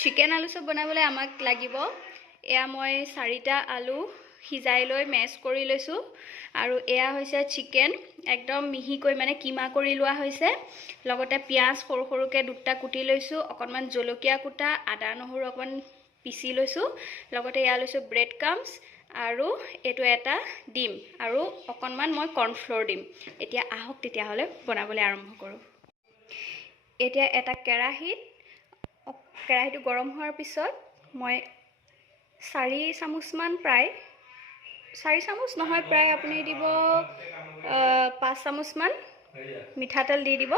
chicken আলু চপ বনাবলৈ আমাক লাগিব এয়া মই 4টা আলু সিজাই লৈ মেছ কৰি লৈছোঁ আৰু এয়া হৈছে চিকেন একদম মিহিকৈ মানে কিমা কৰি লোৱা হৈছে লগতে পিয়াজ সৰু সৰুকৈ দুটা কুটি লৈছোঁ অকণমান জলকীয়া কুটা আদা নহৰু অকণমান পিচি লৈছোঁ লগতে এয়া লৈছোঁ ব্ৰেড ক্ৰাম্বছ আৰু এইটো এটা ডিম আৰু অকণমান মই কৰ্ণফ্লোৰ দিম এতিয়া আহক তেতিয়াহ'লে বনাবলৈ আৰম্ভ কৰোঁ এতিয়া এটা কেৰাহীটো গৰম হোৱাৰ পিছত মই 4 চামুচমান প্ৰায় 4 চামুচ নহয় প্ৰায় আপুনি দিব 5 চামুচমান মিঠাতেল দি দিব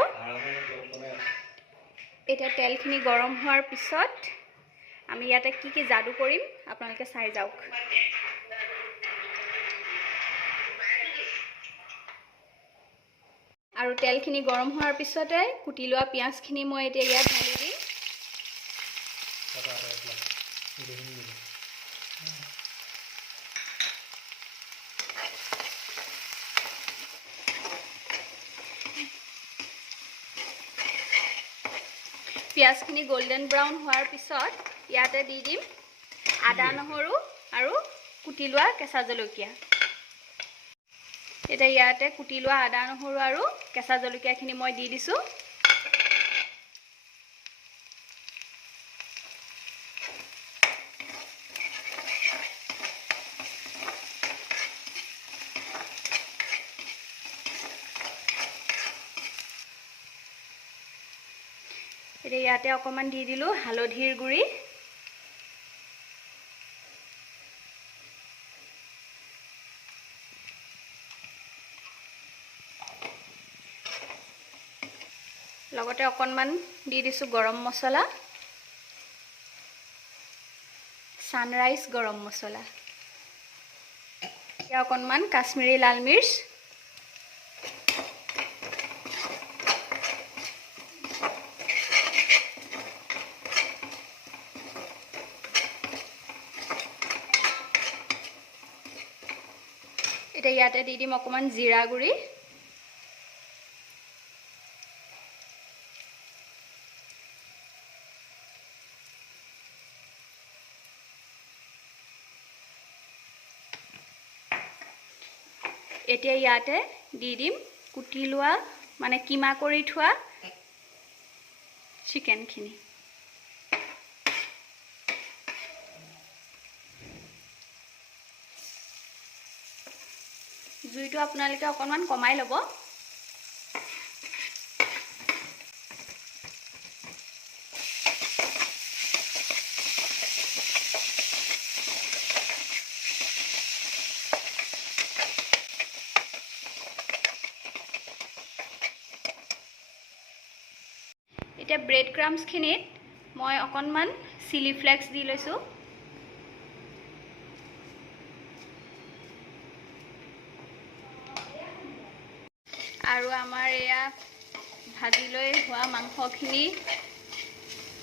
এতিয়া তেলখিনি গৰম হোৱাৰ পিছত আমি ইয়াতে কি যাদু কৰিম আপোনালোকে চাই যাওক আৰু তেলখিনি গৰম হোৱাৰ পিছতে কুটি লোৱা পিয়াজখিনি মই এতিয়া ইয়াত ঢালি দিম পিয়াজখিনি গোল্ডেন ব্ৰাউন হোৱাৰ পিছত ইয়াতে দি দিম আদা নহৰু আৰু কুটি লোৱা কেঁচা জলকীয়া এতিয়া ইয়াতে কুটি লোৱা আদা নহৰু আৰু কেঁচা জলকীয়াখিনি মই দি দিছোঁ এতিয়া ইয়াতে অকণমান দি দিলোঁ হালধিৰ গুড়ি লগতে অকণমান দি দিছোঁ গৰম মছলা সানৰাইজ গৰম মছলা এতিয়া অকণমান কাশ্মীৰী লাল মিৰ্চ এতিয়া ইয়াতে দি দিম অকণমান জিৰা গুড়ি এতিয়া ইয়াতে দি দিম কুটি লোৱা মানে কিমা কৰি থোৱা চিকেনখিনি জুইটো আপোনালোকে অকণমান কমাই ল'ব এতিয়া ব্ৰেড ক্ৰাম্বছখিনিত মই অকণমান চিলি ফ্লেক্স দি লৈছোঁ আৰু আমাৰ এয়া ভাজি লৈ হোৱা মাংসখিনি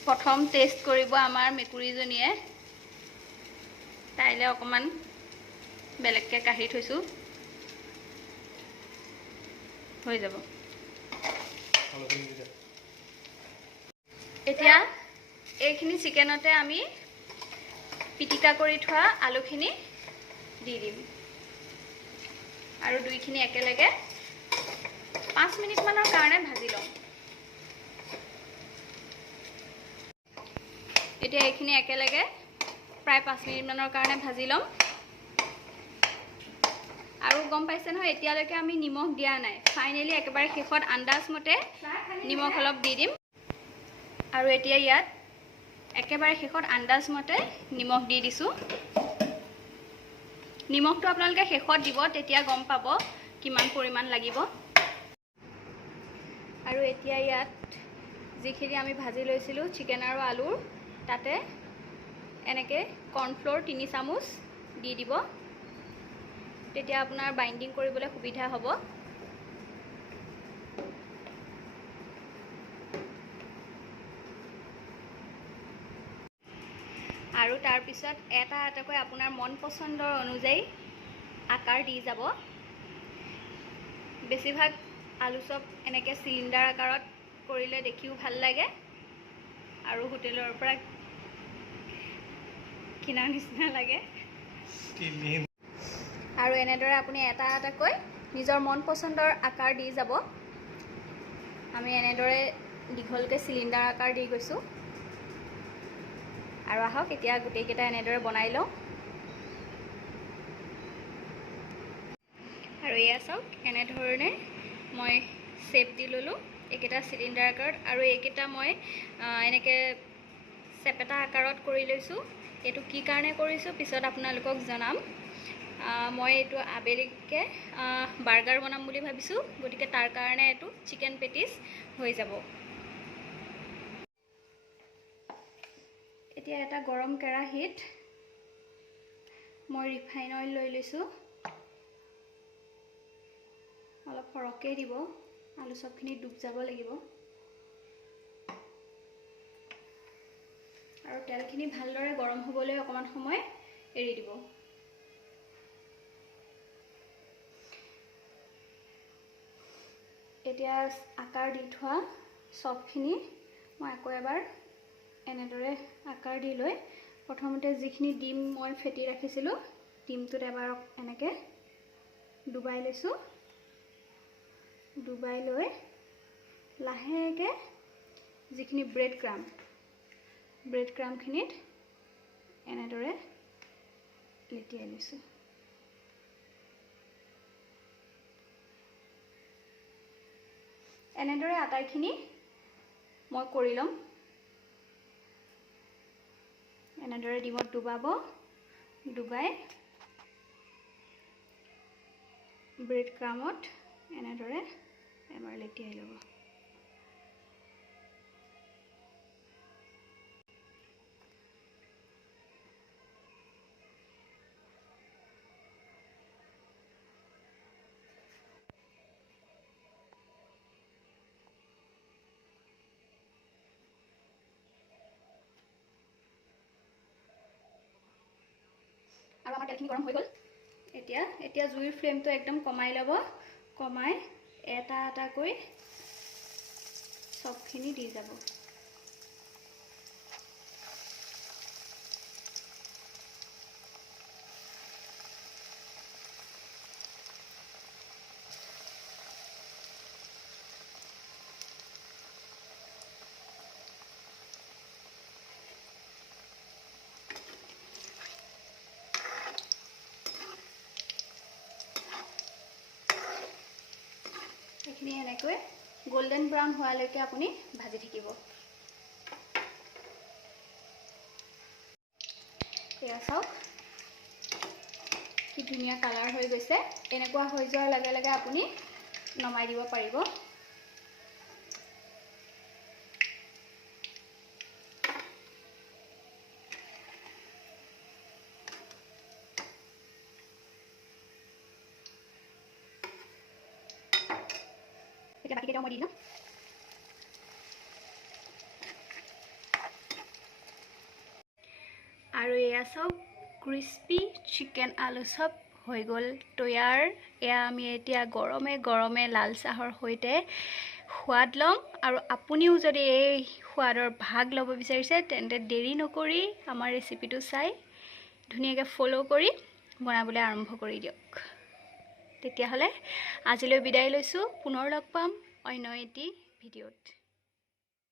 প্ৰথম টেষ্ট কৰিব আমাৰ মেকুৰীজনীয়ে তাইলে অকণমান বেলেগকৈ কাঢ়ি থৈছোঁ হৈ যাব এতিয়া এইখিনি চিকেনতে আমি পিটিকা কৰি থোৱা আলুখিনি দি দিম আৰু দুইখিনি একেলগে 5 মিনিটমানৰ কাৰণে ভাজি লওঁ এতিয়া এইখিনি একেলগে প্ৰায় 5 মিনিটমানৰ কাৰণে ভাজি লওঁ আৰু গম পাইছে নহয় এতিয়ালৈকে আমি নিমখ দিয়া নাই ফাইনেলি একেবাৰে শেষত আন্দাজ মতে নিমখ অলপ দি দিম আৰু এতিয়া ইয়াত একেবাৰে শেষত আন্দাজ মতে নিমখ দি দিছোঁ নিমখটো আপোনালোকে শেষত দিব তেতিয়া গম পাব কিমান পৰিমাণ লাগিব আৰু এতিয়া ইয়াত যিখিনি আমি ভাজি লৈছিলোঁ চিকেন আৰু আলুৰ তাতে এনেকৈ কৰ্ণফ্লোৰ 3 চামুচ দি দিব তেতিয়া আপোনাৰ বাইণ্ডিং কৰিবলৈ সুবিধা হ'ব আৰু তাৰ পিছত এটা এটাকৈ আপোনাৰ মন পছন্দৰ অনুযায়ী আকাৰ দি যাব বেছিভাগ আলু চপ এনেকৈ চিলিণ্ডাৰ আকাৰত কৰিলে দেখিও ভাল লাগে আৰু হোটেলৰ পৰা কিনাৰ নিচিনা লাগে আৰু এনেদৰে আপুনি এটা এটাকৈ নিজৰ মন পচন্দৰ আকাৰ দি যাব আমি এনেদৰে দীঘলকৈ চিলিণ্ডাৰ আকাৰ দি গৈছোঁ আৰু আহক এতিয়া গোটেইকেইটা এনেদৰে বনাই লওঁ আৰু এয়া চাওক এনেধৰণে মই শ্বেপ দি ল'লোঁ এইকেইটা চিলিণ্ডাৰ আকাৰত আৰু এইকেইটা মই এনেকৈ চেপেটা আকাৰত কৰি লৈছোঁ এইটো কি কাৰণে কৰিছোঁ পিছত আপোনালোকক জনাম মই এইটো আবেলিকৈ বাৰ্গাৰ বনাম বুলি ভাবিছোঁ গতিকে তাৰ কাৰণে এইটো চিকেন পেটিছ হৈ যাব এতিয়া এটা গৰম কেৰাহীত মই ৰিফাইন অইল লৈ লৈছোঁ অলপ সৰহকৈ দিব আলু চবখিনি ডুব যাব লাগিব আৰু তেলখিনি ভালদৰে গৰম হ'বলৈ অকণমান সময় এৰি দিব এতিয়া আকাৰ দি থোৱা চবখিনি মই আকৌ এবাৰ এনেদৰে আকাৰ দি লৈ প্ৰথমতে যিখিনি ডিম মই ফেটি ৰাখিছিলোঁ ডিমটোত এবাৰ এনেকৈ ডুবাই লৈছোঁ ডুবাই লৈ লাহেকৈ যিখিনি ব্ৰেড ক্ৰামখিনিত এনেদৰে লেটিয়াই লৈছোঁ এনেদৰে আটাইখিনি মই কৰি ল'ম এনেদৰে ডিমত ডুবাই ব্ৰেড ক্ৰামত এনেদৰে এবাৰ লেটিয়াই ল'ব আৰু আমাৰ তেলখিনি গৰম হৈ গ'ল এতিয়া জুইৰ ফ্লেমটো একদম কমাই ল'ব কমাই এটা এটাকৈ চবখিনি দি যাব এইখিনি এনেকৈ গোল্ডেন ব্ৰাউন হোৱালৈকে আপুনি ভাজি থাকিব এয়া চাওক কি ধুনীয়া কালাৰ হৈ গৈছে এনেকুৱা হৈ যোৱাৰ লগে লগে আপুনি নমাই দিব পাৰিব এতিয়া বাকীকেইটাও মই দি দিম আৰু এয়া চাওক ক্ৰিস্পি চিকেন আলু চপ হৈ গ'ল তৈয়াৰ এয়া আমি এতিয়া গৰমে গৰমে লাল চাহৰ সৈতে সোৱাদ ল'ম আৰু আপুনিও যদি এই সোৱাদৰ ভাগ ল'ব বিচাৰিছে তেন্তে দেৰি নকৰি আমাৰ ৰেচিপিটো চাই ধুনীয়াকৈ ফ'ল' কৰি বনাবলৈ আৰম্ভ কৰি দিয়ক তেতিয়াহ'লে আজিলৈ বিদায় লৈছোঁ পুনৰ লগ পাম অন্য এটি ভিডিঅ'ত